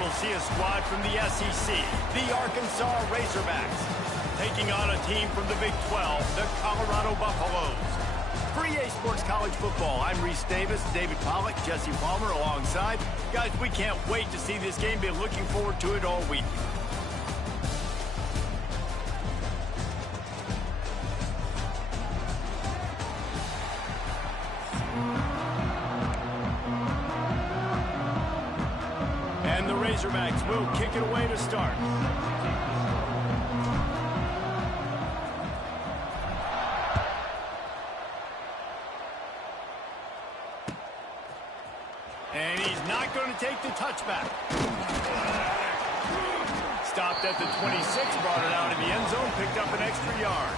we'll see a squad from the SEC, the Arkansas Razorbacks, taking on a team from the Big 12, the Colorado Buffaloes. For EA Sports College Football, I'm Reese Davis, David Pollack, Jesse Palmer alongside. Guys, we can't wait to see this game. Been looking forward to it all week. And the Razorbacks will kick it away to start. And he's not going to take the touchback. Stopped at the 26, brought it out in the end zone, picked up an extra yard.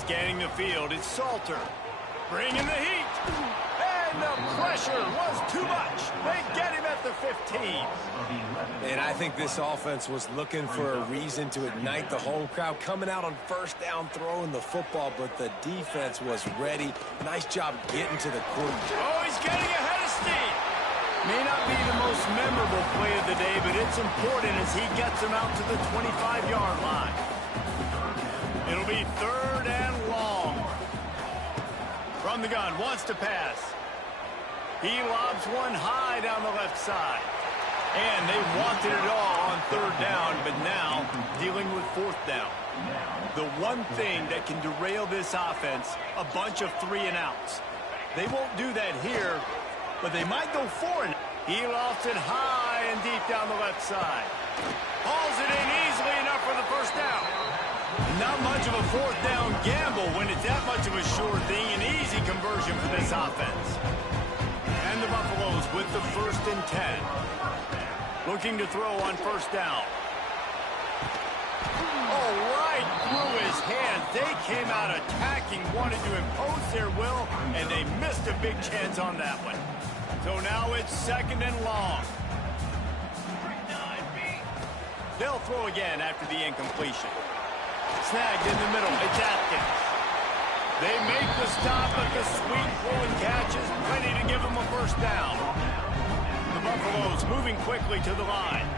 Scanning the field, it's Salter. Bringing the heat. And the pressure was too much. They get him at the 15. And I think this offense was looking for a reason to ignite the home crowd, coming out on first down, throwing the football, but the defense was ready. Nice job getting to the quarterback. Oh, he's getting ahead of steam. May not be the most memorable play of the day, but it's important as he gets him out to the 25-yard line. It'll be 3rd and long. From the gun, wants to pass. He lobs one high down the left side. And they wanted it all on 3rd down, but now dealing with 4th down. The one thing that can derail this offense, a bunch of 3-and-outs. They won't do that here, but they might go for it. He lofts it high and deep down the left side. Hauls it in easily enough for the 1st down. Not much of a 4th down gamble when it's that much of a sure thing, an easy conversion for this offense. And the Buffaloes with the 1st and 10. Looking to throw on 1st down. Oh, right through his hands. They came out attacking, wanted to impose their will, and they missed a big chance on that one. So now it's 2nd and long. They'll throw again after the incompletion. Snagged in the middle. It's Atkins. They make the stop, but the sweet flowing catch is plenty to give them a 1st down. The Buffaloes moving quickly to the line.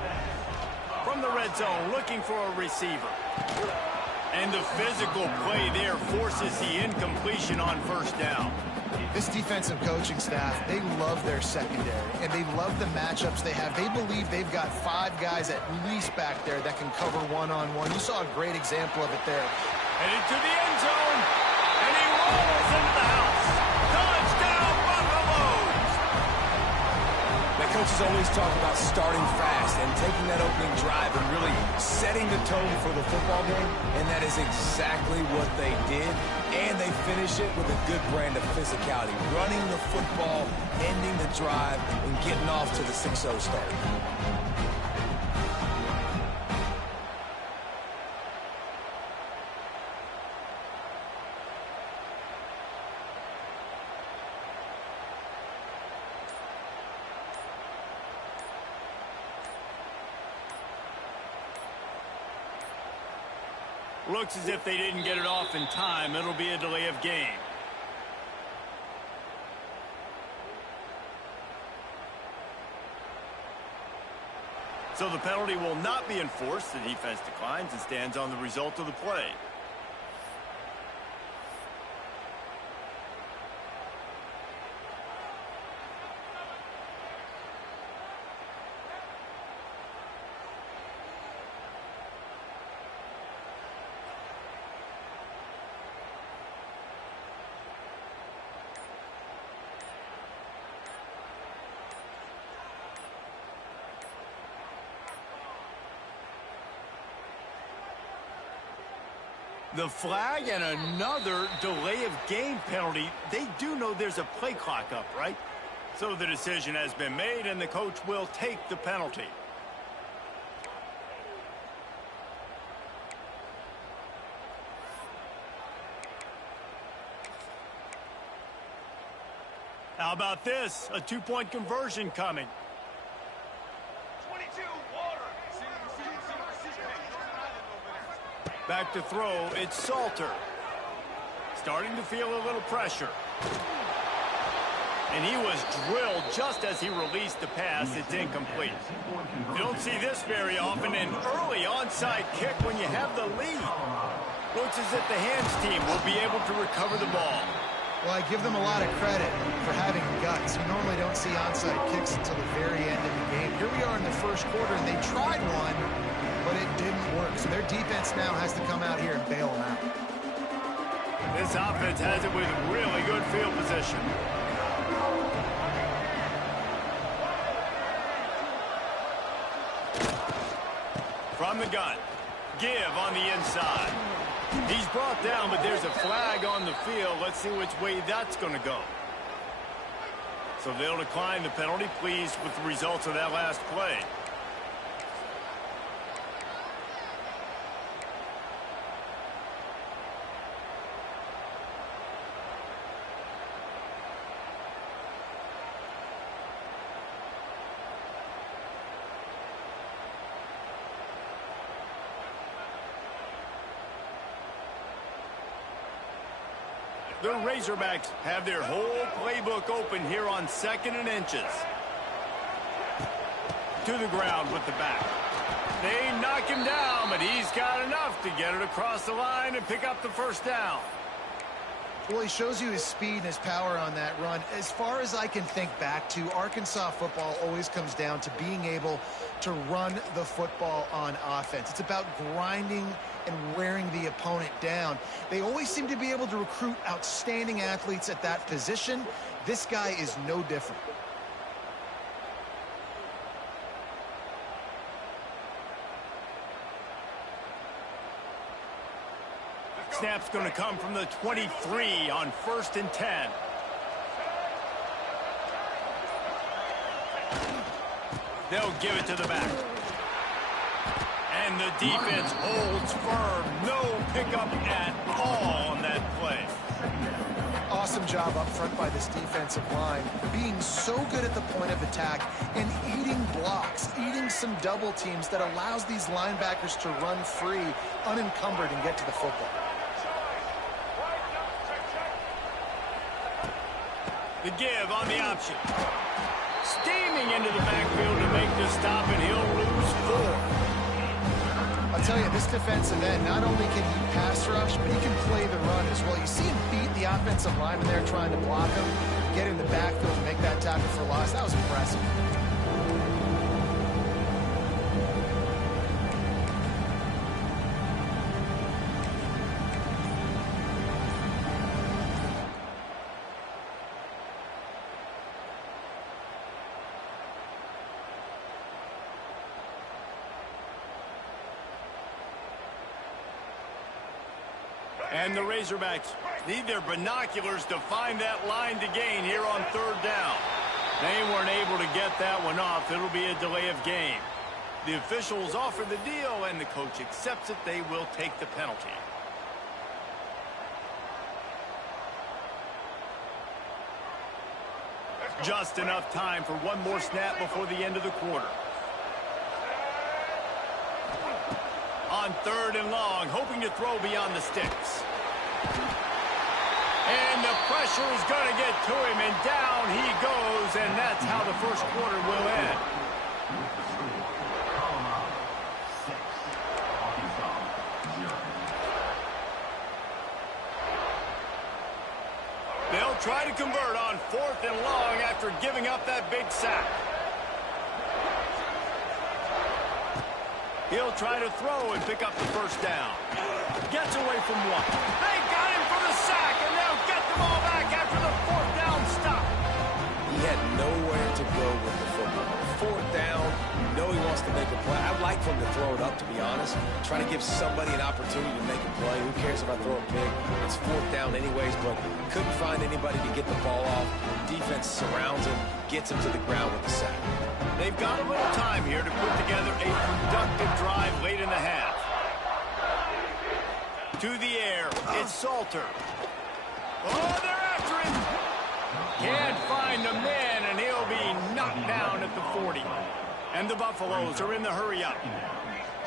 From the red zone, looking for a receiver. And the physical play there forces the incompletion on 1st down. This defensive coaching staff, they love their secondary, and they love the matchups they have. They believe they've got 5 guys at least back there that can cover one-on-one. You saw a great example of it there. Headed to the end zone, and he rolls into the house. Touchdown, Buffaloes! The coaches always talk about starting fast and taking that opening drive and really setting the tone for the football game, and that is exactly what they did. And they finish it with a good brand of physicality, running the football, ending the drive, and getting off to the 6-0 start. Looks as if they didn't get it off in time. It'll be a delay of game. So the penalty will not be enforced. The defense declines and stands on the result of the play. The flag and another delay of game penalty. They do know there's a play clock up, right? So the decision has been made, and the coach will take the penalty. How about this? A 2-point conversion coming. 22, water. Back to throw, it's Salter. Starting to feel a little pressure. And he was drilled just as he released the pass. It's incomplete. You don't see this very often, an early onside kick when you have the lead. Looks as if the hands team will be able to recover the ball. Well, I give them a lot of credit for having guts. You normally don't see onside kicks until the very end of the game. Here we are in the first quarter, and they tried one, but it didn't work. So their defense now has to come out here and bail them out. This offense has it with really good field position. From the gun, give on the inside. He's brought down, but there's a flag on the field. Let's see which way that's going to go. So they'll decline the penalty. Pleased with the results of that last play. The Razorbacks have their whole playbook open here on 2nd and inches. To the ground with the back. They knock him down, but he's got enough to get it across the line and pick up the first down. Well, he shows you his speed and his power on that run. As far as I can think back to, Arkansas football always comes down to being able to run the football on offense. It's about grinding and wearing the opponent down. They always seem to be able to recruit outstanding athletes at that position. This guy is no different. Snap's going to come from the 23 on 1st and 10. They'll give it to the back. And the defense holds firm. No pickup at all on that play. Awesome job up front by this defensive line, being so good at the point of attack and eating blocks, eating some double teams that allows these linebackers to run free, unencumbered, and get to the football. The give on the option. Steaming into the backfield to make the stop, and he'll lose 4. I'll tell you, this defensive end, not only can he pass rush, but he can play the run as well. You see him beat the offensive lineman there trying to block him, get in the backfield and make that tackle for loss. That was impressive. And the Razorbacks need their binoculars to find that line to gain here on 3rd down. They weren't able to get that one off. It'll be a delay of game. The officials offer the deal, and the coach accepts it. They will take the penalty. Just enough time for one more snap before the end of the quarter. On 3rd and long, hoping to throw beyond the sticks. And the pressure is going to get to him, and down he goes, and that's how the first quarter will end. They'll try to convert on 4th and long after giving up that big sack. He'll try to throw and pick up the first down. Gets away from 1. They got him for the sack, and they'll get the ball back after the 4th down stop. He had nowhere to go with the football. 4th down, you know he wants to make a play. I'd like for him to throw it up, to be honest. Trying to give somebody an opportunity to make a play. Who cares if I throw it big? It's 4th down anyways, but couldn't find anybody to get the ball off. Defense surrounds him, gets him to the ground with the sack. They've got a little time here to put together a productive drive late in the half. To the air, it's Salter. Oh, they're after him. Can't find the man, and he'll be knocked down at the 40. And the Buffaloes are in the hurry up.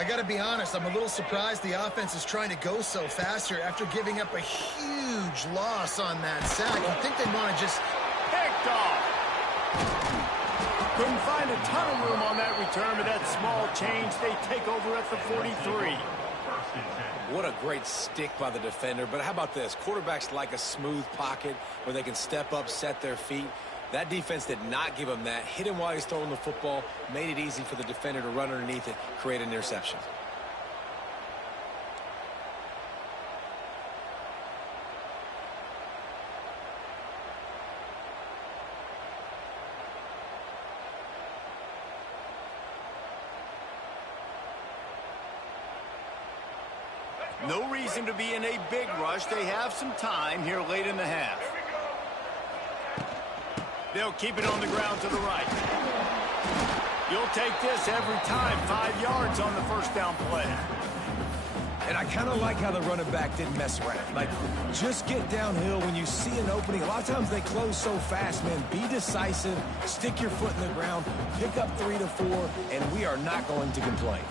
I got to be honest, I'm a little surprised the offense is trying to go so fast here after giving up a huge loss on that sack. You'd think they'd want to just... Picked off. Couldn't find a ton of room on that return, but that small change, they take over at the 43. What a great stick by the defender. But how about this? Quarterbacks like a smooth pocket where they can step up, set their feet. That defense did not give him that. Hit him while he's throwing the football, made it easy for the defender to run underneath it, create an interception. No reason to be in a big rush. They have some time here late in the half. They'll keep it on the ground to the right. You'll take this every time. 5 yards on the first down play. And I kind of like how the running back didn't mess around. Like, just get downhill when you see an opening. A lot of times they close so fast, man. Be decisive, stick your foot in the ground, pick up 3 to 4, and we are not going to complain.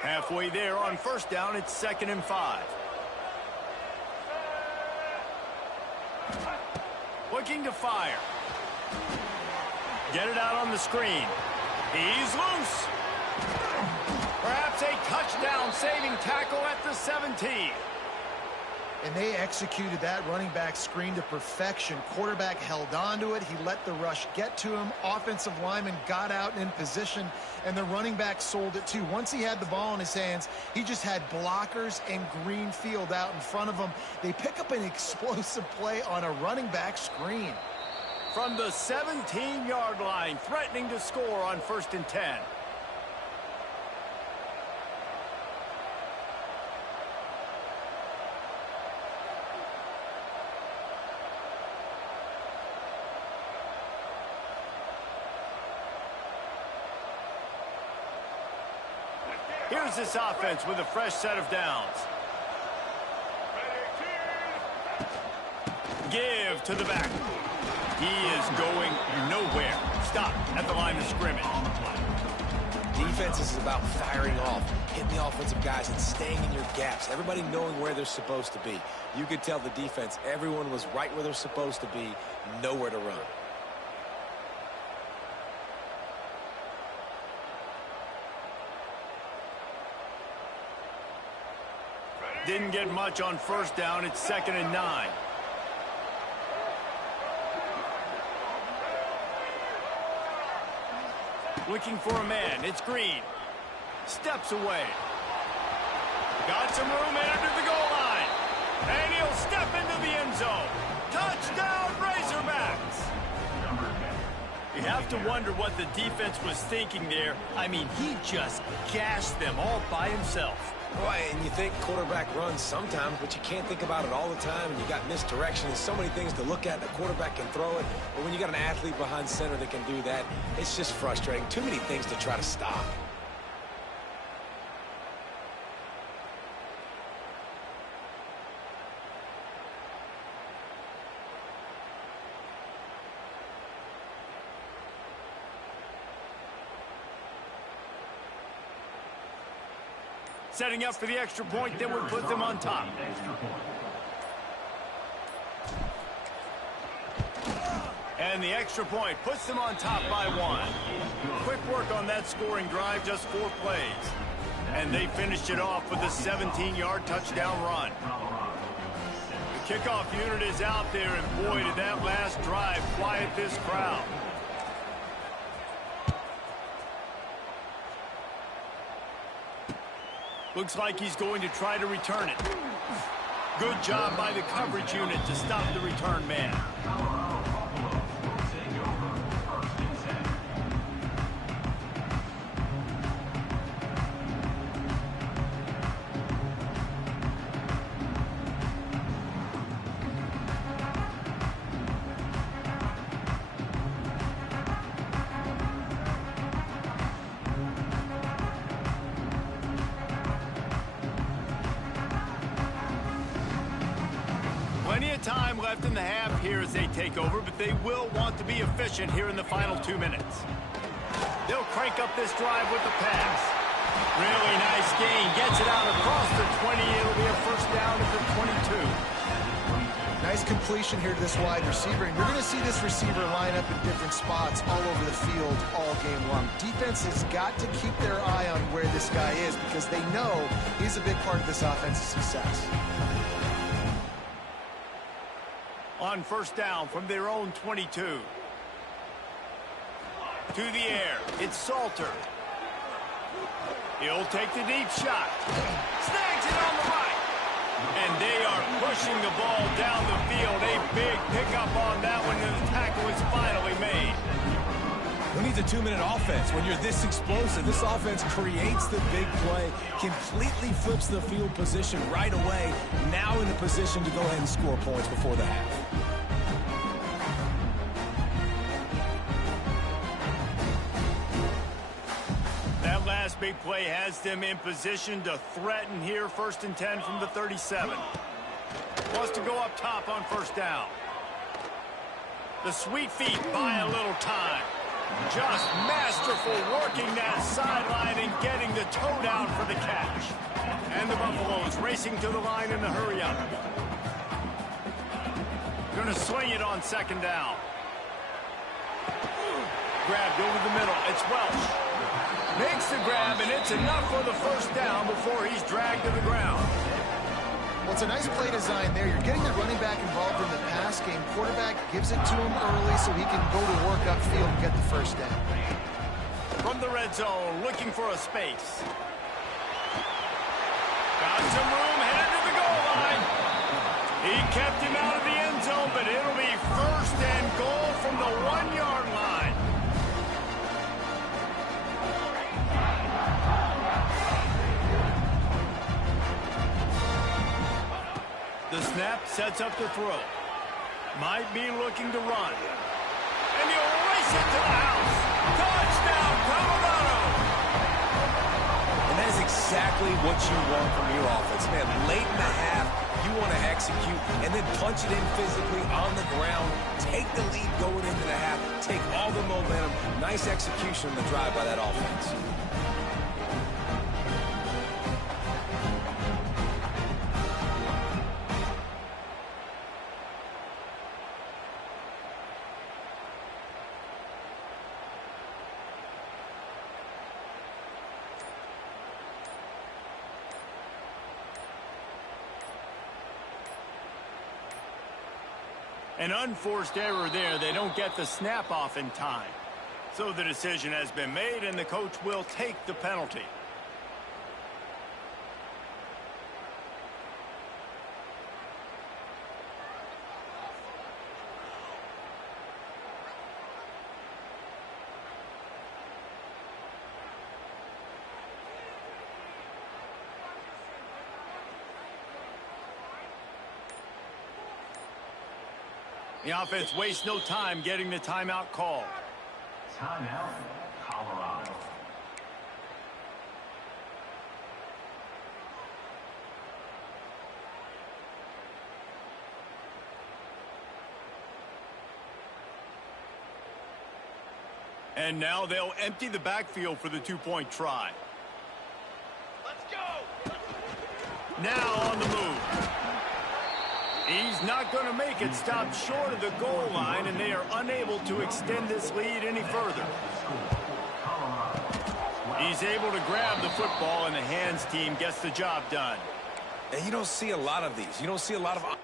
Halfway there on first down, it's 2nd and 5. Looking to fire. Get it out on the screen. He's loose. Perhaps a touchdown-saving tackle at the 17. And they executed that running back screen to perfection. Quarterback held on to it. He let the rush get to him. Offensive lineman got out and in position, and the running back sold it too. Once he had the ball in his hands, he just had blockers and green field out in front of him. They pick up an explosive play on a running back screen. From the 17-yard line, threatening to score on 1st and 10. Here's this offense with a fresh set of downs. Give to the back. He is going nowhere. Stop at the line of scrimmage. Defense is about firing off, hitting the offensive guys and staying in your gaps. Everybody knowing where they're supposed to be. You could tell the defense, everyone was right where they're supposed to be, nowhere to run. Didn't get much on first down. It's 2nd and 9. Looking for a man. It's Green. Steps away. Got some room under the goal line. And he'll step into the end zone. Touchdown, Razorbacks. You have to wonder what the defense was thinking there. I mean, he just gashed them all by himself. Boy, and you think quarterback runs sometimes, but you can't think about it all the time, and you got misdirection. There's so many things to look at. The quarterback can throw it, but when you got an athlete behind center that can do that, it's just frustrating. Too many things to try to stop. Setting up for the extra point that would put them on top. And the extra point puts them on top by 1. Quick work on that scoring drive, just 4 plays. And they finished it off with a 17-yard touchdown run. The kickoff unit is out there, and boy, did that last drive quiet this crowd. Looks like he's going to try to return it. Good job by the coverage unit to stop the return man. time left in the half here as they take over, but they will want to be efficient here in the final 2 minutes. They'll crank up this drive with the pass. Really nice gain. Gets it out across the 20. It'll be a first down at the 22. Nice completion here to this wide receiver, and you're going to see this receiver line up in different spots all over the field all game long. Defense has got to keep their eye on where this guy is because they know he's a big part of this offense's success. On first down from their own 22. To the air, it's Salter. He'll take the deep shot. Snags it on the right. And they are pushing the ball down the field. A big pickup on that one, and the tackle is finally made. Who needs a 2-minute offense when you're this explosive? This offense creates the big play, completely flips the field position right away, now in the position to go ahead and score points before the half. That last big play has them in position to threaten here, 1st and 10 from the 37. Wants to go up top on first down. The sweet feet buy a little time. Just masterful working that sideline and getting the toe down for the catch. And the Buffaloes racing to the line in the hurry up. Going to swing it on 2nd down. Grabbed over the middle. It's Welch. Makes the grab, and it's enough for the first down before he's dragged to the ground. Well, it's a nice play design there. You're getting the running back involved in the pass game. Quarterback gives it to him early so he can go to work upfield and get the first down. From the red zone, looking for a space. Got some room, headed to the goal line. He kept him out of the end zone, but it'll be 1st and goal from the 1-yard line. The snap sets up the throw. Might be looking to run. And he'll race it to the house. Touchdown, Colorado! And that is exactly what you want from your offense. Man, late in the half, you want to execute and then punch it in physically on the ground. Take the lead going into the half. Take all the momentum. Nice execution on the drive by that offense. An unforced error there. They don't get the snap off in time. So the decision has been made, and the coach will take the penalty. The offense wastes no time getting the timeout called. Timeout, Colorado. And now they'll empty the backfield for the 2-point try. Let's go! Now on the move. He's not going to make it. Stopped short of the goal line, and they are unable to extend this lead any further. He's able to grab the football, and the hands team gets the job done. And you don't see a lot of these. You don't see a lot of...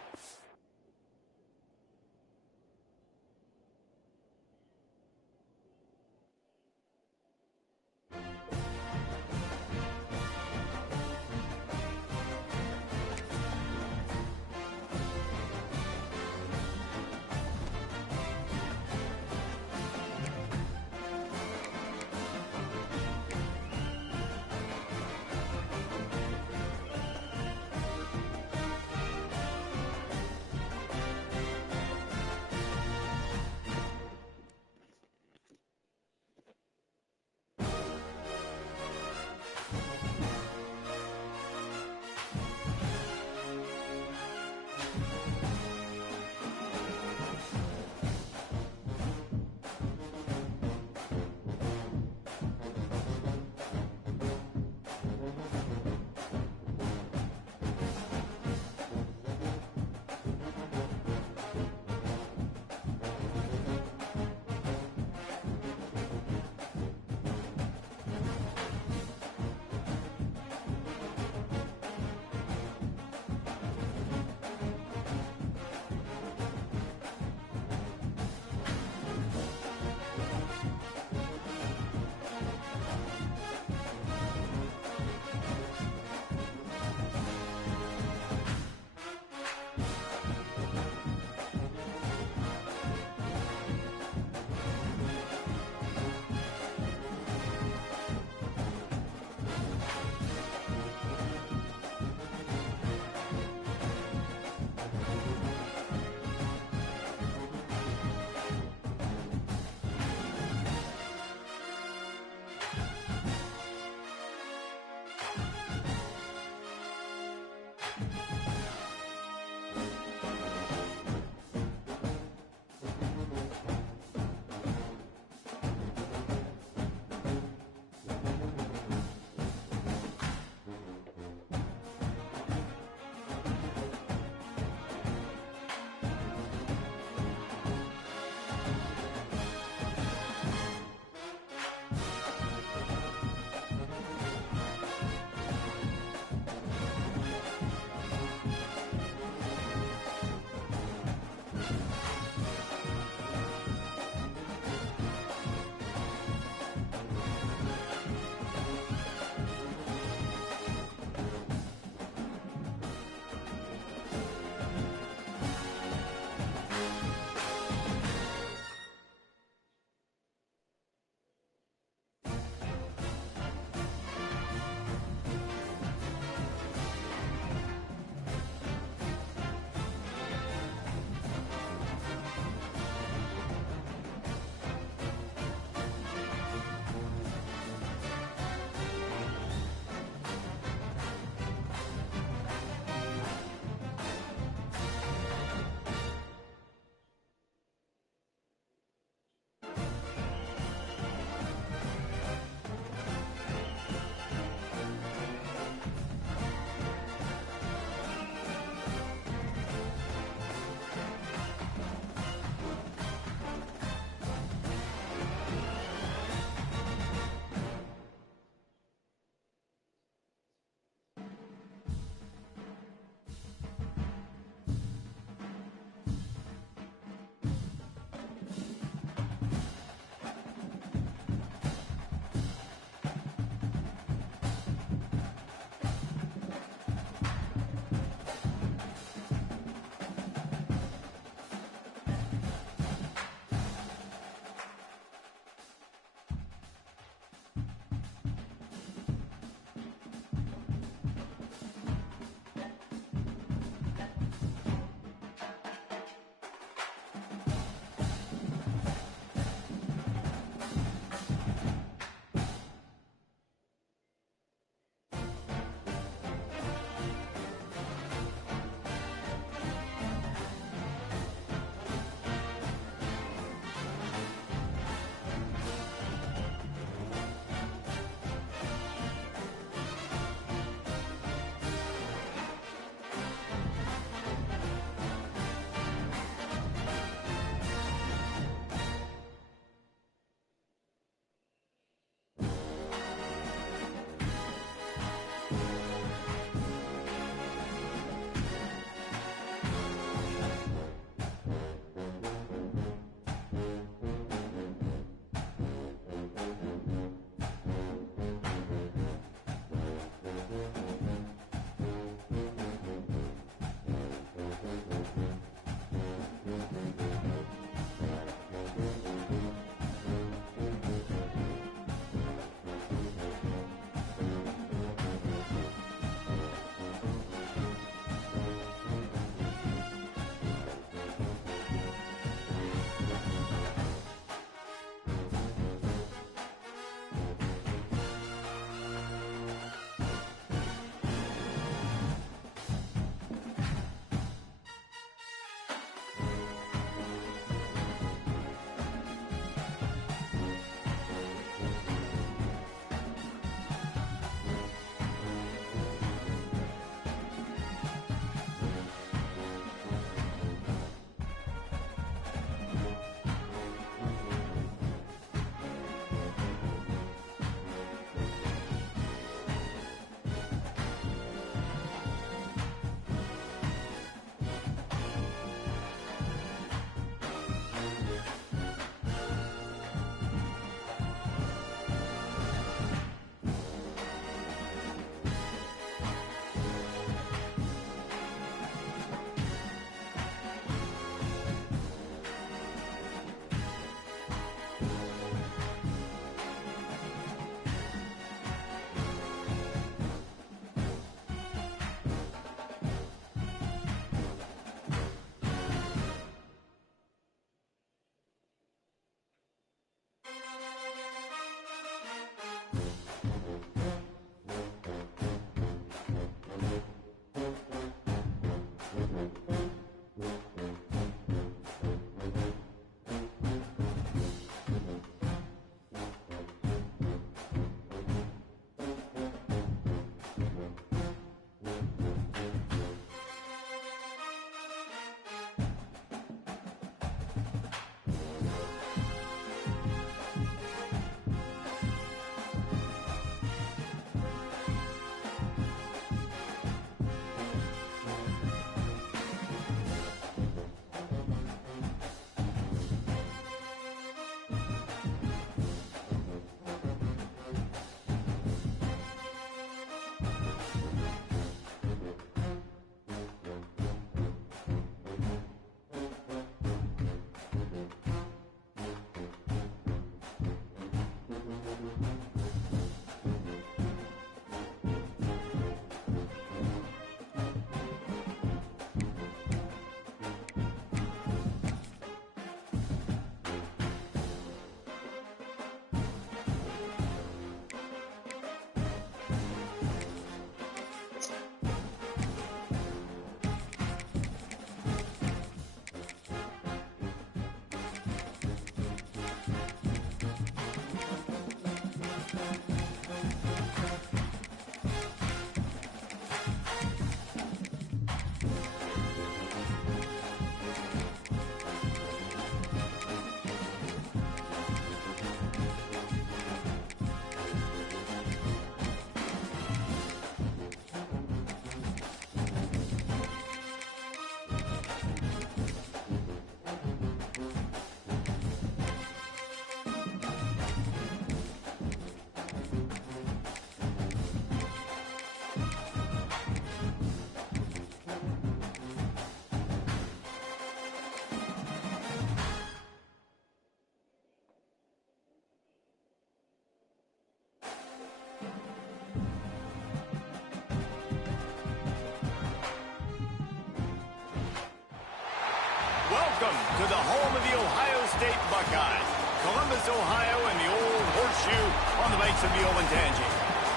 Welcome to the home of the Ohio State Buckeyes, Columbus, Ohio, and the old horseshoe on the banks of the Olentangy.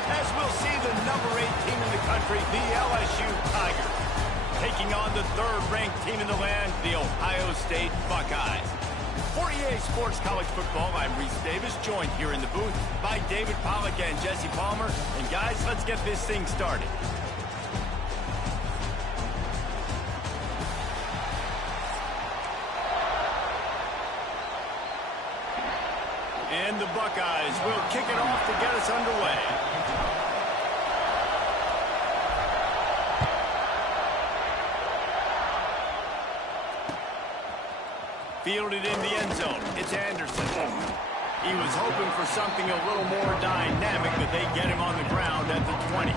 As we'll see the number 8 team in the country, the LSU Tigers, taking on the third-ranked team in the land, the Ohio State Buckeyes. For EA Sports College Football, I'm Reese Davis, joined here in the booth by David Pollack and Jesse Palmer. And guys, let's get this thing started. And the Buckeyes will kick it off to get us underway. Fielded in the end zone. It's Anderson. He was hoping for something a little more dynamic, but they get him on the ground at the 20.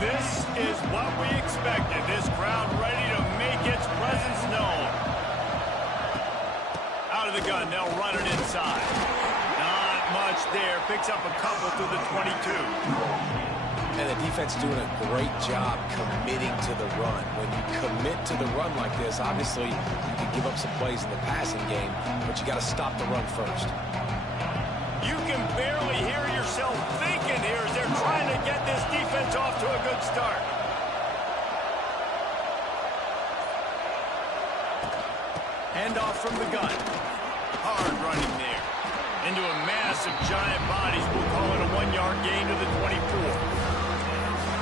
This is what we expected. This crowd ready to make its presence known. Out of the gun, they'll run it inside. Not much there. Picks up a couple through the 22. And the defense doing a great job committing to the run. When you commit to the run like this, obviously you can give up some plays in the passing game, but you got to stop the run first. You can barely hear yourself thinking here as they're trying to get this defense off to a good start. Handoff from the gun. Hard running there. Into a mass of giant bodies. We'll call it a 1-yard gain to the 24.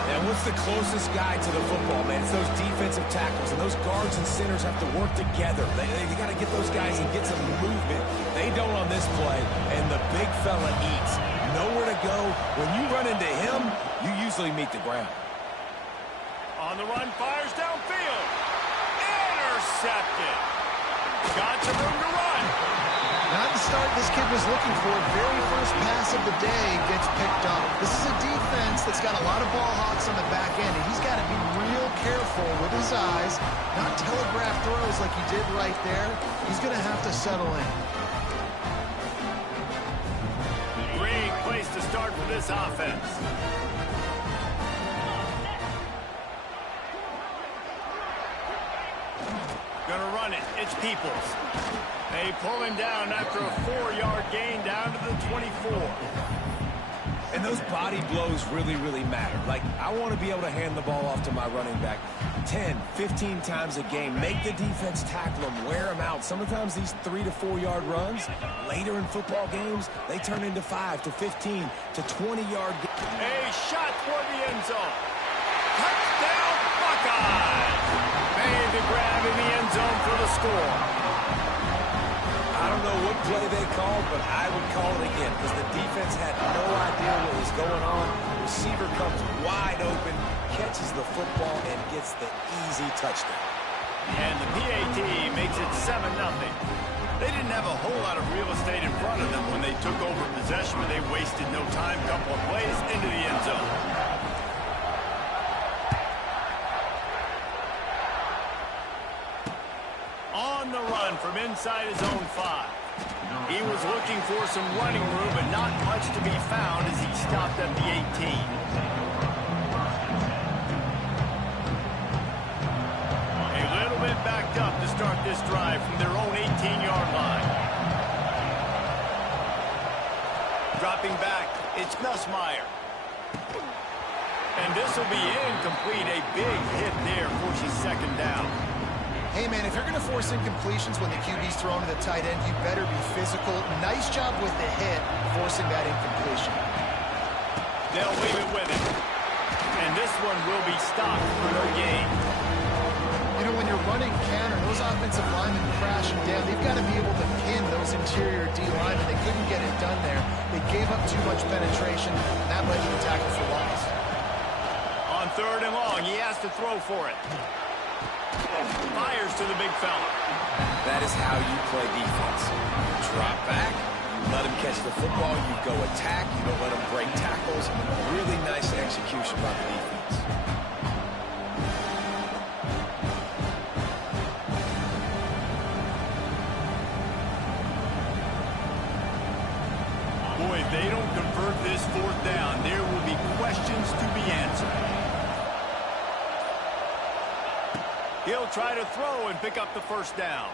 And what's the closest guy to the football, man? It's those defensive tackles, and those guards and centers have to work together. They got to get those guys and get some movement. They don't on this play, and the big fella eats. Nowhere to go. When you run into him, you usually meet the ground. On the run, fires downfield. Intercepted. Got some room to run. Not the start this kid was looking for. Very first pass of the day gets picked up. This is a defense that's got a lot of ball hawks on the back end, and he's got to be real careful with his eyes, not telegraph throws like he did right there. He's going to have to settle in. Great place to start for this offense. Gonna run it. It's Peoples. They pull him down after a 4-yard gain down to the 24. And those body blows really, really matter. Like, I want to be able to hand the ball off to my running back 10, 15 times a game. Make the defense tackle him, wear him out. Sometimes these 3 to 4-yard runs, later in football games, they turn into 5 to 15 to 20-yard gains. A shot toward the end zone. Touchdown, Buckeyes! Made the grab in the end zone for the score. I don't know what play they called, but I would call it again because the defense had no idea what was going on. The receiver comes wide open, catches the football, and gets the easy touchdown. And the PAT makes it 7-0. They didn't have a whole lot of real estate in front of them when they took over possession, but they wasted no time. Couple of plays into the end zone. On the run from inside his own 5. He was looking for some running room, but not much to be found as he stopped at the 18. A little bit backed up to start this drive from their own 18-yard line. Dropping back, it's Nussmeier. And this will be incomplete. A big hit there, forces second down. Hey, man, if you're going to force incompletions when the QB's thrown to the tight end, you better be physical. Nice job with the hit, forcing that incompletion. They'll leave it with him. And this one will be stopped for no gain. You know, when you're running counter, those offensive linemen crashing down, they've got to be able to pin those interior D linemen. They couldn't get it done there. They gave up too much penetration, and that led to the tackle for loss. On 3rd and long, he has to throw for it. Fires to the big fella. That is how you play defense. You drop back, you let him catch the football, you go attack, you don't let him break tackles. Really nice execution by the defense. Boy, if they don't convert this 4th down, there will be questions to be answered. He'll try to throw and pick up the first down.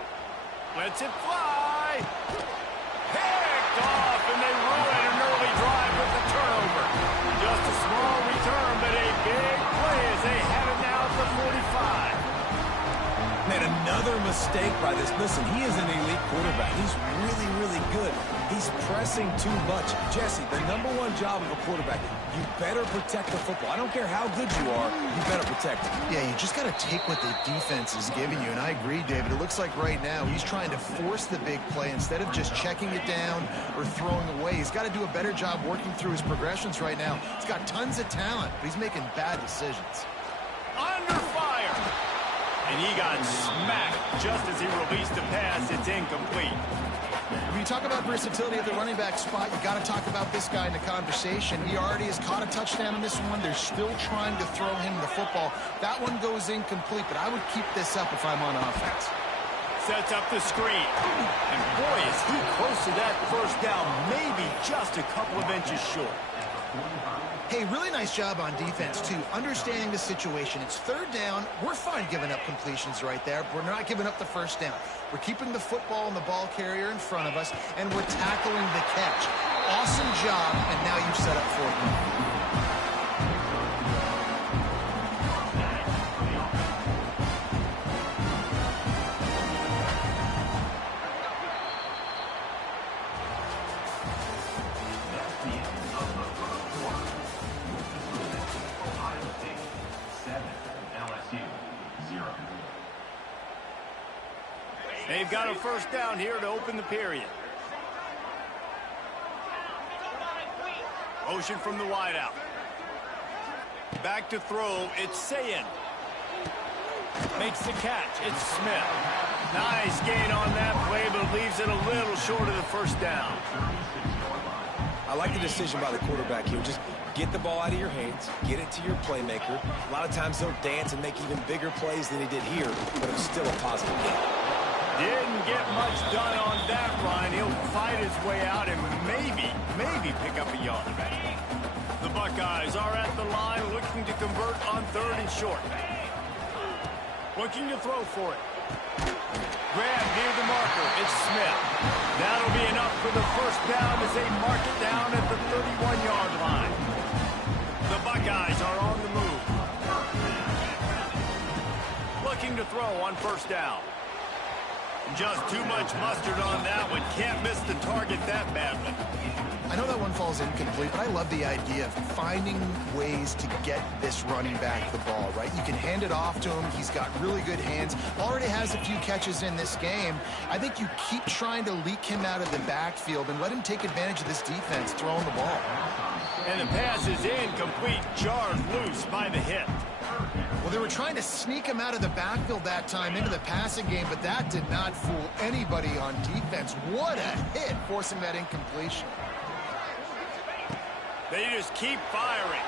Lets it fly. Picked off, and they ruin an early drive with the turnover. Just a small return, but a big play as they have it now at the 45. Man, another mistake by this. Listen, he is an elite quarterback. He's really, really good. He's pressing too much. Jesse, the number one job of a quarterback, you better protect the football. I don't care how good you are, you better protect it. Yeah, you just got to take what the defense is giving you, and I agree, David. It looks like right now he's trying to force the big play instead of just checking it down or throwing away. He's got to do a better job working through his progressions right now. He's got tons of talent, but he's making bad decisions. Under fire. And he got smacked just as he released the pass. It's incomplete. When you talk about versatility at the running back spot, you got to talk about this guy in the conversation. He already has caught a touchdown in this one. They're still trying to throw him the football. That one goes incomplete, but I would keep this up if I'm on offense. Sets up the screen. And boy, is he close to that first down, maybe just a couple of inches short. Hey, really nice job on defense, too, understanding the situation. It's third down. We're fine giving up completions right there. We're not giving up the first down. We're keeping the football and the ball carrier in front of us, and we're tackling the catch. Awesome job, and now you've set up fourth down. They've got a first down here to open the period. Motion from the wideout. Back to throw. It's Sayin. Makes the catch. It's Smith. Nice gain on that play, but leaves it a little short of the first down. I like the decision by the quarterback here. Just get the ball out of your hands, get it to your playmaker. A lot of times he'll dance and make even bigger plays than he did here, but it was still a positive game. Didn't get much done on that run. He'll fight his way out and maybe pick up a yard. The Buckeyes are at the line looking to convert on third and short. Looking to throw for it. Grab near the marker. It's Smith. That'll be enough for the first down as they mark it down at the 31-yard line. The Buckeyes are on the move. Looking to throw on first down. Just too much mustard on that one. Can't miss the target that badly. I know that one falls incomplete, but I love the idea of finding ways to get this running back the ball, right? You can hand it off to him. He's got really good hands. Already has a few catches in this game. I think you keep trying to leak him out of the backfield and let him take advantage of this defense throwing the ball. And the pass is incomplete. Jarred loose by the hit. Well, they were trying to sneak him out of the backfield that time into the passing game, but that did not fool anybody on defense. What a hit, forcing that incompletion. They just keep firing.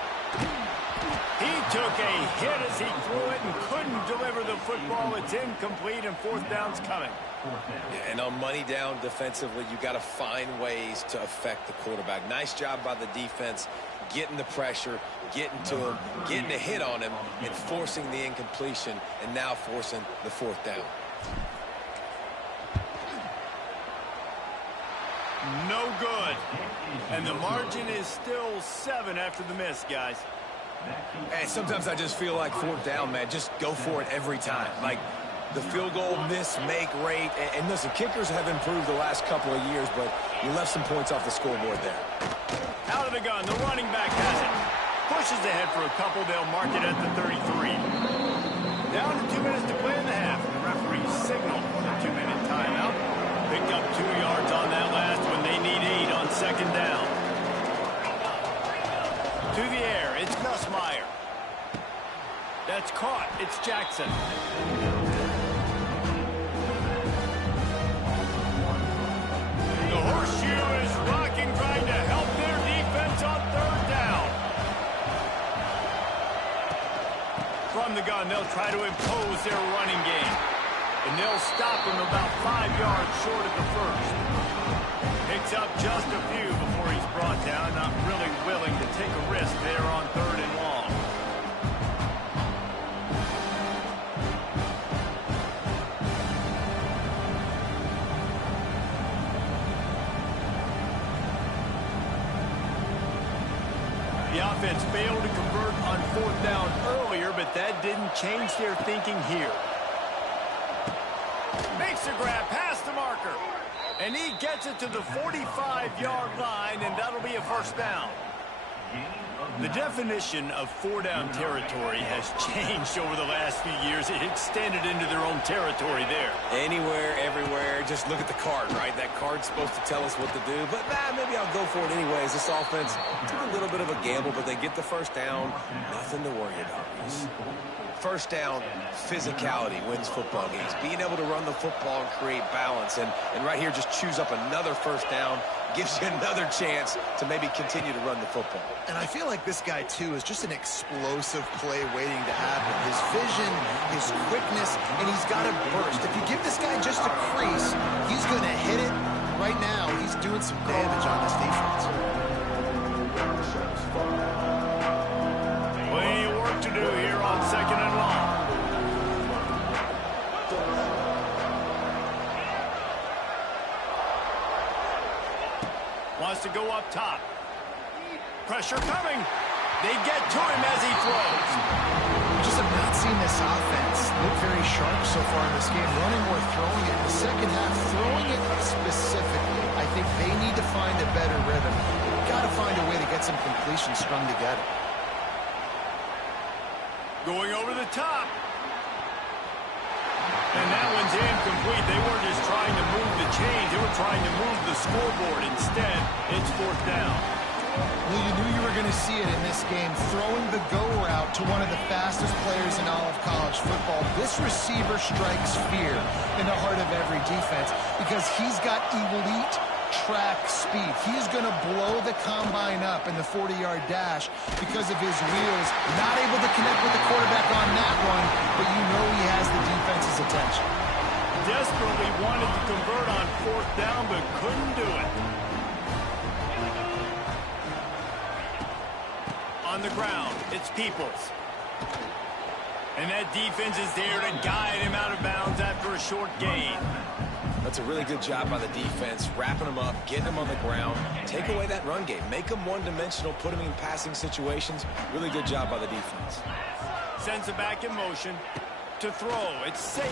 He took a hit as he threw it and couldn't deliver the football. It's incomplete, and fourth down's coming. Yeah, and on money down defensively, you got to find ways to affect the quarterback. Nice job by the defense, getting the pressure, getting to him, getting a hit on him, and forcing the incompletion, and now forcing the fourth down. No good. And the margin is still 7 after the miss, guys. Hey, sometimes I just feel like fourth down, man. Just go for it every time. Like the field goal miss-make rate. And listen, kickers have improved the last couple of years, but you left some points off the scoreboard there. Out of the gun, the running back has it. Pushes ahead for a couple. They'll mark it at the 33. Down to 2 minutes to play in the half. The referee signaled a 2-minute timeout. Picked up 2 yards on that last one. They need 8 on second down. To the air, it's Nussmeier. That's caught. It's Jackson. The horseshoe is rocking, trying to help their defense on third down. From the gun, they'll try to impose their running game. And they'll stop him about 5 yards short of the first. Picks up just a few before he's brought down. Not really willing to take a risk there on third and long. defense failed to convert on 4th down earlier, but that didn't change their thinking here. Makes a grab past the marker. And he gets it to the 45-yard line, and that'll be a first down. The definition of 4-down territory has changed over the last few years. It extended into their own territory there. Anywhere, everywhere. Just look at the card, right? That card's supposed to tell us what to do. But, maybe I'll go for it anyways. This offense took a little bit of a gamble, but they get the first down. Nothing to worry about. First down, physicality wins football games. Being able to run the football and create balance. And right here, just choose up another first down. Gives you another chance to maybe continue to run the football. And I feel like this guy, too, is just an explosive play waiting to happen. His vision, his quickness, and he's got a burst. If you give this guy just a crease, he's going to hit it. Right now, he's doing some damage on this defense. Plenty of work to do here on 2nd and long. Wants to go up top. Pressure coming. They get to him as he throws. We just have not seen this offense look very sharp so far in this game, running or throwing it. In the second half, throwing it specifically, I think they need to find a better rhythm. They've got to find a way to get some completions strung together. Going over the top. And that one's incomplete. They weren't just trying to move the chains. They were trying to move the scoreboard. Instead, it's 4th down. Well, you knew you were going to see it in this game, throwing the go route to one of the fastest players in all of college football. This receiver strikes fear in the heart of every defense because he's got elite track speed. He's going to blow the combine up in the 40-yard dash because of his wheels. Not able to connect with the quarterback on that one, but you know he has the defense's attention. Desperately wanted to convert on 4th down, but couldn't do it. On the ground, it's Peoples. And that defense is there to guide him out of bounds after a short gain. That's a really good job by the defense, wrapping them up, getting them on the ground, take away that run game, make them one-dimensional, put them in passing situations. Really good job by the defense. Sends it back in motion to throw. It's Sayed.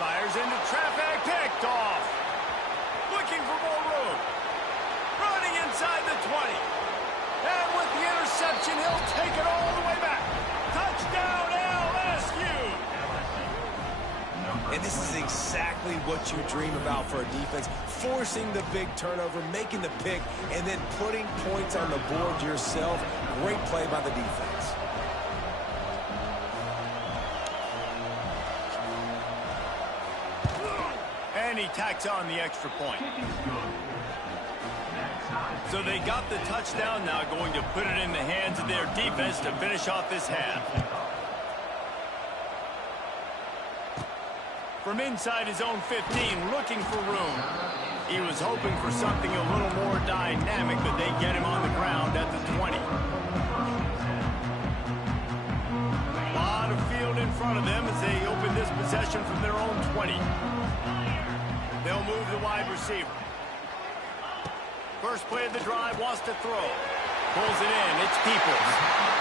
Fires into traffic, picked off. Looking for more room. Running inside the 20. And with the interception, he'll take it all the way back. Touchdown, LSU! And this is exactly what you dream about for a defense. Forcing the big turnover, making the pick, and then putting points on the board yourself. Great play by the defense. And he tacks on the extra point. So they got the touchdown, now going to put it in the hands of their defense to finish off this half. From inside his own 15, looking for room. He was hoping for something a little more dynamic, but they get him on the ground at the 20. A lot of field in front of them as they open this possession from their own 20. They'll move the wide receiver. First play of the drive, wants to throw. Pulls it in, it's Peoples.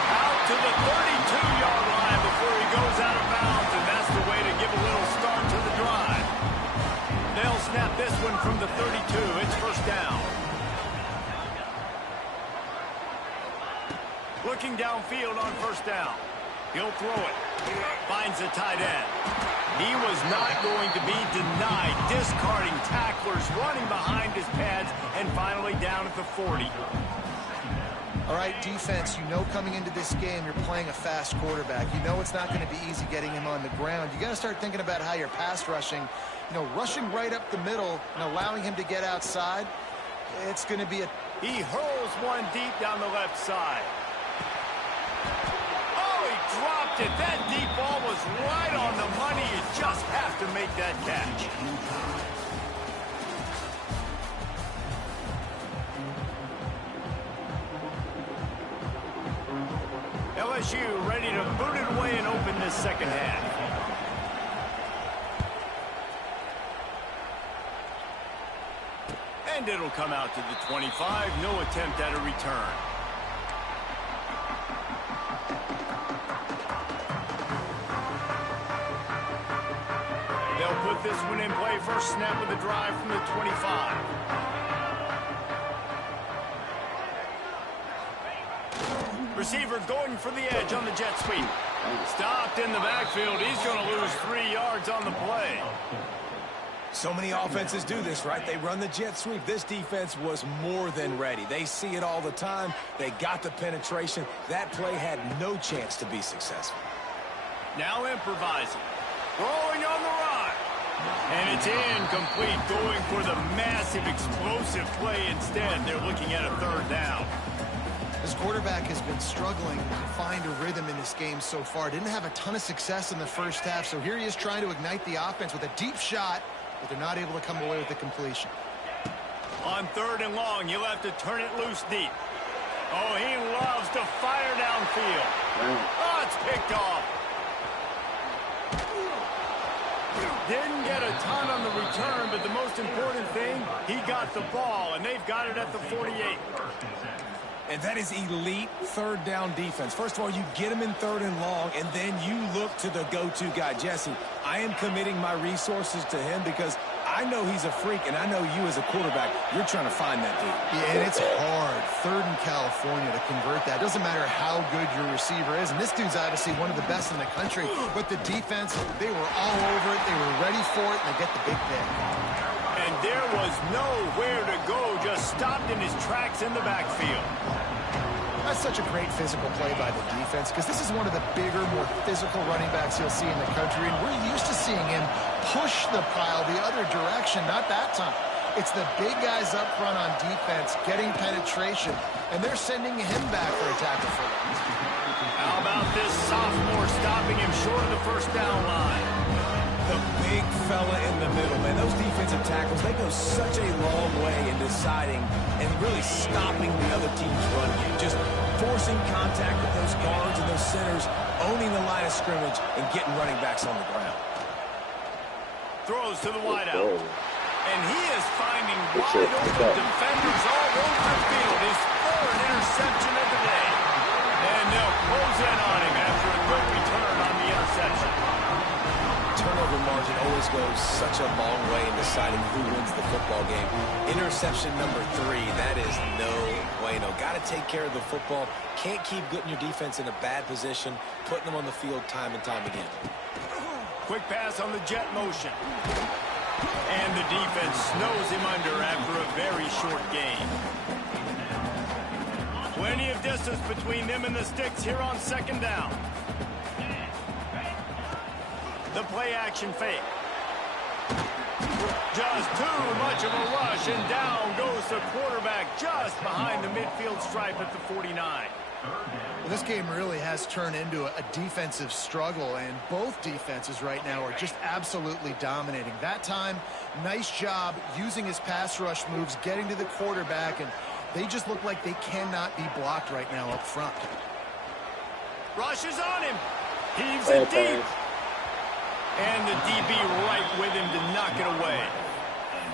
Out to the 32-yard line before he goes out of bounds, and that's the way to give a little start to the drive. They'll snap this one from the 32. It's first down. Looking downfield on first down. He'll throw it. Finds the tight end. He was not going to be denied, discarding tacklers, running behind his pads, and finally down at the 40. All right, defense, you know coming into this game you're playing a fast quarterback. You know it's not going to be easy getting him on the ground. You got to start thinking about how you're pass rushing. You know, rushing right up the middle and allowing him to get outside, it's going to be a... He hurls one deep down the left side. Oh, he dropped it. That deep ball was right on the money. You just have to make that catch. LSU ready to boot it away and open this second half. And it'll come out to the 25. No attempt at a return. They'll put this one in play first snap of the drive from the 25. Receiver going for the edge on the jet sweep. Stopped in the backfield. He's going to lose 3 yards on the play. So many offenses do this, right? They run the jet sweep. This defense was more than ready. They see it all the time. They got the penetration. That play had no chance to be successful. Now improvising. Rolling on the run. And it's incomplete, going for the massive explosive play instead. They're looking at a third down. This quarterback has been struggling to find a rhythm in this game so far. Didn't have a ton of success in the first half, so here he is trying to ignite the offense with a deep shot, but they're not able to come away with the completion. On third and long, you'll have to turn it loose deep. Oh, he loves to fire downfield. Oh, it's picked off. Didn't get a ton on the return, but the most important thing, he got the ball, and they've got it at the 48. And that is elite third down defense. First of all, you get him in third and long, and then you look to the go-to guy. Jesse, I am committing my resources to him because I know he's a freak, and I know you as a quarterback, you're trying to find that dude. Yeah, and it's hard, third in California, to convert that. Doesn't matter how good your receiver is, and this dude's obviously one of the best in the country, but the defense, they were all over it, they were ready for it, and they get the big pick. And there was nowhere to go, just stopped in his tracks in the backfield. That's such a great physical play by the defense because this is one of the bigger, more physical running backs you'll see in the country, and we're used to seeing him push the pile the other direction, not that time. It's the big guys up front on defense getting penetration, and they're sending him back for a tackle for them. How about this sophomore stopping him short of the first down line? The big fella in the middle, man. Those defensive tackles, they go such a long way in deciding and really stopping the other team's run game. Just forcing contact with those guards and those centers, owning the line of scrimmage, and getting running backs on the ground. Throws to the wideout. And he is finding wide open defenders all over the field. His third interception of the day. And they'll close in on him after a good return on the interception. Turnover margin always goes such a long way in deciding who wins the football game. Interception number 3, that is no bueno. Got to take care of the football. Can't keep getting your defense in a bad position, putting them on the field time and time again. Quick pass on the jet motion. And the defense snows him under after a very short gain. Plenty of distance between them and the sticks here on second down. The play action fake. Just too much of a rush, and down goes the quarterback just behind the midfield stripe at the 49. Well, this game really has turned into a defensive struggle, and both defenses right now are just absolutely dominating. That time, nice job using his pass rush moves, getting to the quarterback, and they just look like they cannot be blocked right now up front. Rushes on him. Heaves it deep. And the DB right with him to knock it away.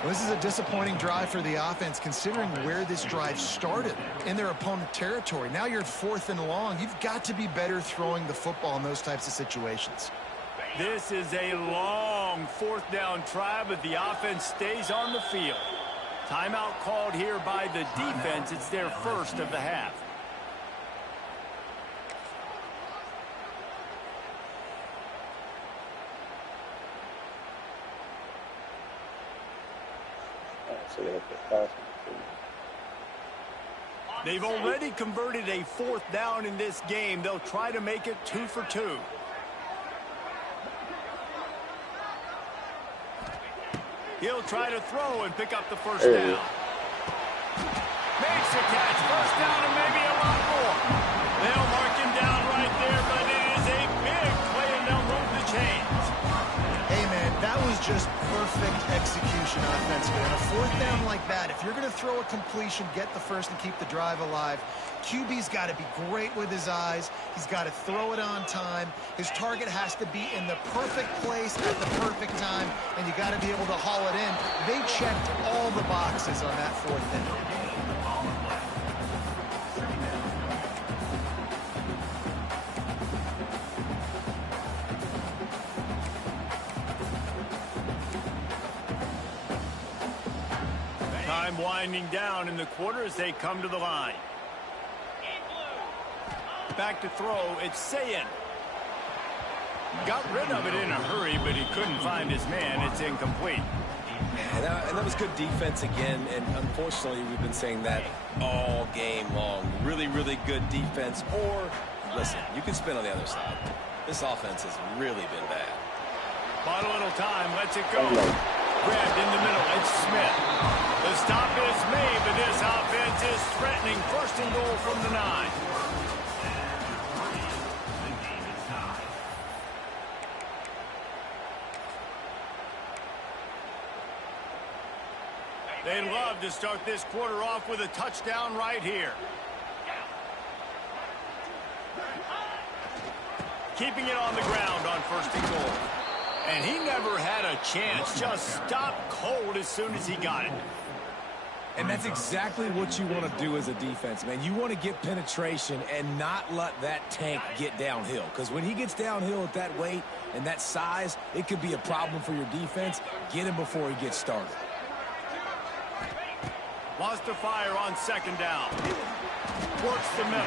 Well, this is a disappointing drive for the offense, considering where this drive started in their opponent territory. Now you're at fourth and long. You've got to be better throwing the football in those types of situations. This is a long fourth down try, but the offense stays on the field. Timeout called here by the defense. It's their first of the half. So they have to pass. They've already converted a fourth down in this game. They'll try to make it 2 for 2. He'll try to throw and pick up the first down. Makes a catch. First down and maybe a lot more. They'll mark him down right there, but it is a big play and they'll move the chains. Hey, man, that was just perfect execution offensively. On a fourth down like that, if you're going to throw a completion, get the first and keep the drive alive, QB's got to be great with his eyes. He's got to throw it on time. His target has to be in the perfect place at the perfect time, and you got to be able to haul it in. They checked all the boxes on that fourth down. Time winding down in the quarter as they come to the line. Back to throw, it's Sayin. Got rid of it in a hurry, but he couldn't find his man. It's incomplete. And that was good defense again, and unfortunately we've been saying that all game long. Really, really good defense. Or, listen, you can spin on the other side. This offense has really been bad. Bought a little time, lets it go. Grabbed in the middle, it's Smith. The stop is made, but this offense is threatening. First and goal from the 9. They'd love to start this quarter off with a touchdown right here. Keeping it on the ground on first and goal. And he never had a chance. Just stopped cold as soon as he got it. And that's exactly what you want to do as a defense, man. You want to get penetration and not let that tank get downhill. Because when he gets downhill at that weight and that size, it could be a problem for your defense. Get him before he gets started. Lost to fire on second down. Works the middle.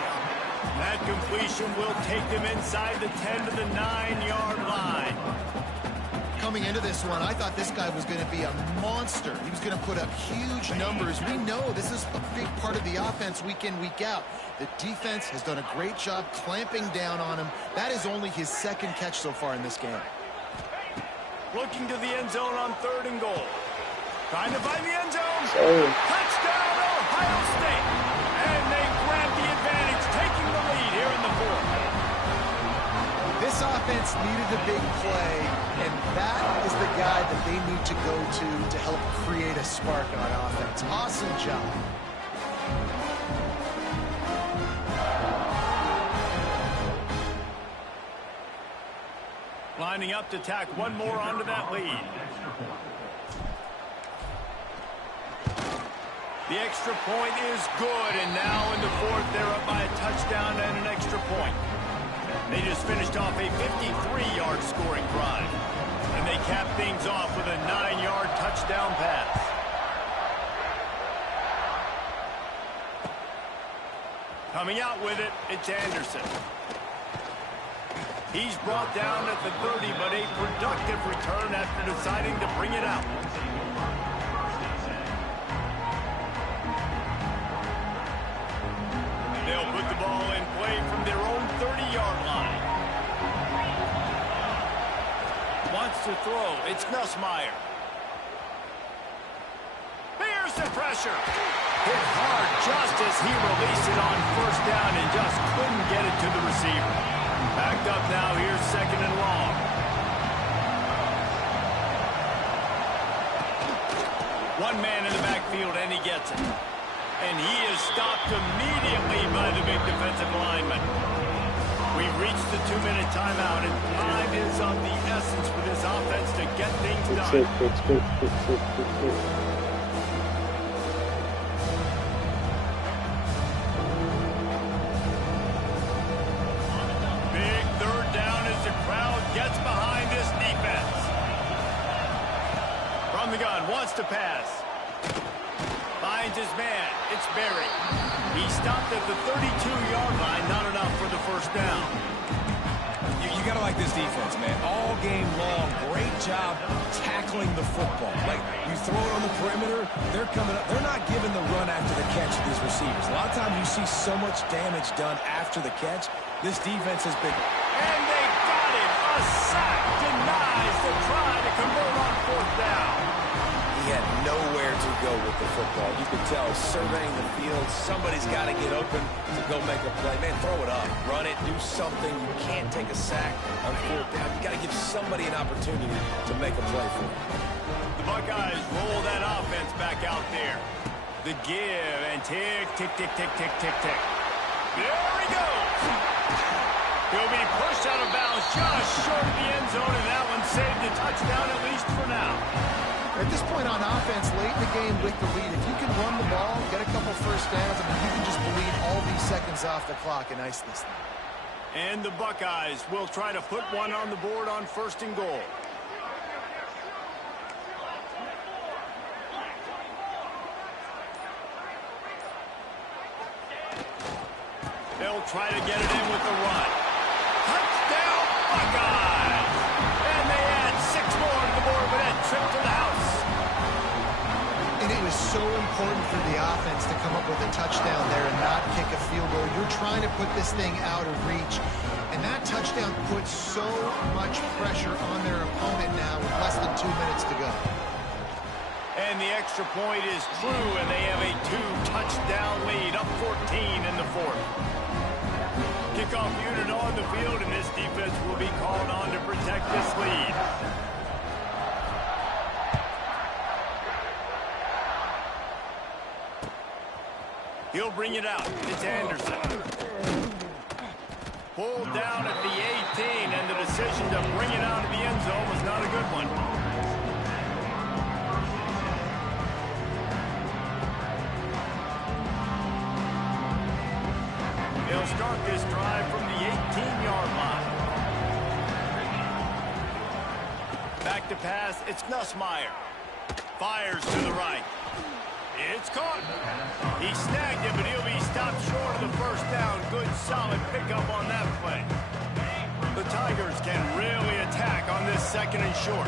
That completion will take them inside the 10 to the 9-yard line. Coming into this one, I thought this guy was going to be a monster. He was going to put up huge numbers. We know this is a big part of the offense week in, week out. The defense has done a great job clamping down on him. That is only his second catch so far in this game. Looking to the end zone on third and goal. Trying to find the end zone. Touchdown, Ohio State. And they grab the advantage, taking the lead here in the fourth. This offense needed a big play, and that is the guy that they need to go to help create a spark on offense. Awesome job. Lining up to tack one more onto that lead. The extra point is good, and now in the fourth, they're up by a touchdown and an extra point. They just finished off a 53-yard scoring drive, and they cap things off with a 9-yard touchdown pass. Coming out with it, it's Anderson. He's brought down at the 30, but a productive return after deciding to bring it out. They'll put the ball in play from their own 30-yard line. Wants to throw. It's Nussmeier. Here's the pressure. Hit hard just as he released it on first down and just couldn't get it to the receiver. Backed up now. Here's second and long. One man in the backfield, and he gets it. And he is stopped immediately by the big defensive lineman. We've reached the 2-minute timeout, and time is of the essence for this offense to get things done. Big third down as the crowd gets behind this defense. From the gun, wants to pass. Finds his man. It's Berry. He stopped at the 32-yard line. Not enough for the first down. You got to like this defense, man. All game long, great job tackling the football. Like, you throw it on the perimeter, they're coming up. They're not giving the run after the catch to these receivers. A lot of times you see so much damage done after the catch. This defense has been... And they got him. A sack denies the try to convert on fourth down. He had nowhere to go with the football. You can tell, surveying the field, somebody's got to get open to go make a play. Man, throw it up, run it, do something. You can't take a sack on fourth down. You got to give somebody an opportunity to make a play for him. The Buckeyes roll that offense back out there. The give, and tick, tick, tick, tick, tick, tick, tick. There he goes. He'll be pushed out of bounds just short of the end zone, and that one saved a touchdown, at least for now. At this point on offense, late in the game with the lead, if you can run the ball, get a couple first downs, I mean, you can just bleed all these seconds off the clock and ice this thing. And the Buckeyes will try to put one on the board on first and goal. try to get it in with the run. Touchdown, Buckeyes! And they add 6 more to the board with that trip to the house. And it was so important for the offense to come up with a touchdown there and not kick a field goal. You're trying to put this thing out of reach. And that touchdown puts so much pressure on their opponent now with less than 2 minutes to go. And the extra point is true, and they have a 2-touchdown lead, up 14 in the fourth. Kickoff unit on the field, and this defense will be called on to protect this lead. He'll bring it out. It's Anderson. Pulled down at the 18, and the decision to bring it out of the end zone was not a good one. They'll start this drive from the 18-yard line. Back to pass, it's Nussmeier. Fires to the right. It's caught. He snagged it, but he'll be stopped short of the first down. Good, solid pickup on that play. The Tigers can really attack on this 2nd and short.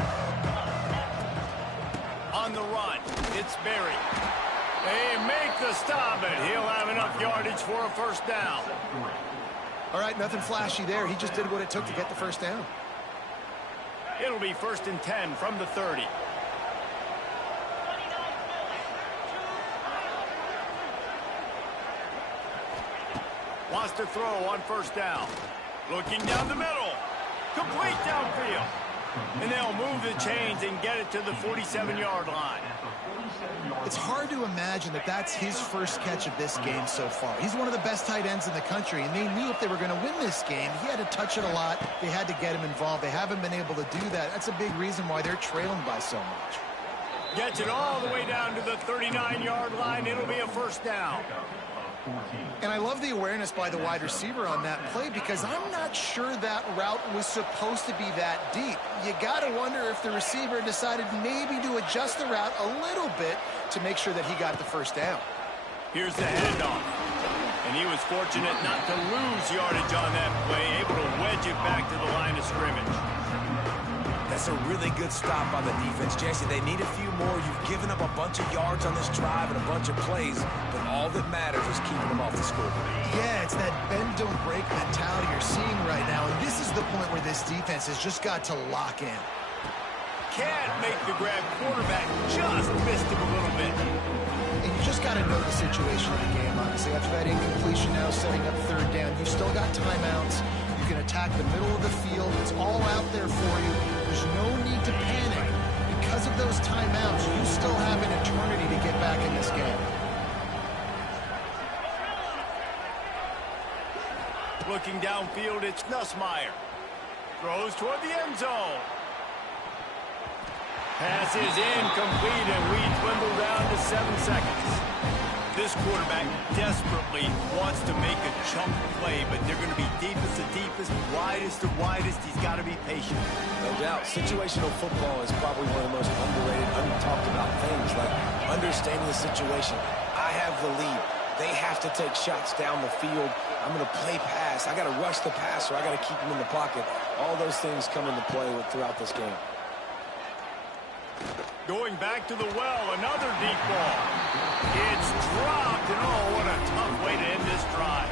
On the run, it's Berry. They make the stop, and he'll have enough yardage for a first down. All right, nothing flashy there. He just did what it took to get the first down. It'll be 1st and 10 from the 30. Wants to throw on first down. Looking down the middle. Complete downfield. And they'll move the chains and get it to the 47-yard line. It's hard to imagine that that's his first catch of this game so far. He's one of the best tight ends in the country, and they knew if they were going to win this game, he had to touch it a lot. They had to get him involved. They haven't been able to do that. That's a big reason why they're trailing by so much. Gets it all the way down to the 39-yard line. It'll be a first down. And I love the awareness by the wide receiver on that play because I'm not sure that route was supposed to be that deep. You got to wonder if the receiver decided maybe to adjust the route a little bit to make sure that he got the first down. Here's the handoff. And he was fortunate not to lose yardage on that play, able to wedge it back to the line of scrimmage. That's a really good stop by the defense, Jesse. They need a few more. You've given up a bunch of yards on this drive and a bunch of plays, but all that matters is keeping them off the scoreboard. Yeah, it's that bend, don't break mentality you're seeing right now, and this is the point where this defense has just got to lock in. Can't make the grab. Quarterback just missed him a little bit. And you just got to know the situation of the game, honestly. After that incompletion now setting up 3rd down, you still got timeouts. You can attack the middle of the field. It's all out there for you. There's no need to panic. Because of those timeouts, you still have an eternity to get back in this game. Looking downfield, it's Nussmeier. Throws toward the end zone. Pass is incomplete, and we dwindle down to 7 seconds. This quarterback desperately wants to make a chunk play, but they're going to be deepest to deepest, widest to widest. He's got to be patient. No doubt. Situational football is probably one of the most underrated, untalked about things, like understanding the situation. I have the lead. They have to take shots down the field. I'm going to play pass. I got to rush the passer. I got to keep him in the pocket. All those things come into play throughout this game. Going back to the well, another deep ball. It's dropped, and oh, what a tough way to end this drive.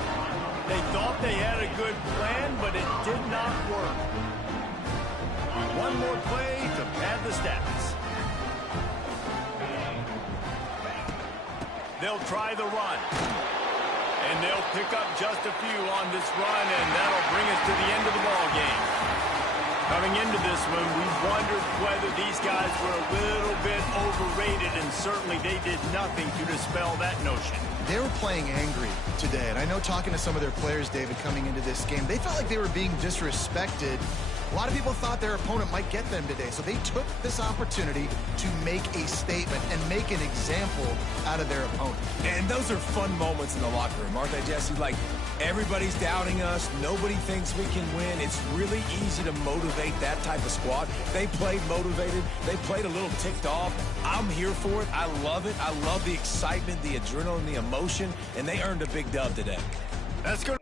They thought they had a good plan, but it did not work. One more play to pad the stats. They'll try the run. And they'll pick up just a few on this run, and that'll bring us to the end of the ball game. Coming into this one, we wondered whether these guys were a little bit overrated, and certainly they did nothing to dispel that notion. They were playing angry today, and I know talking to some of their players, David, coming into this game, they felt like they were being disrespected. A lot of people thought their opponent might get them today, so they took this opportunity to make a statement and make an example out of their opponent. And those are fun moments in the locker room, aren't they, Jesse? Like, everybody's doubting us. Nobody thinks we can win. It's really easy to motivate that type of squad. They played motivated. They played a little ticked off. I'm here for it. I love it. I love the excitement, the adrenaline, the emotion, and they earned a big dub today. That's going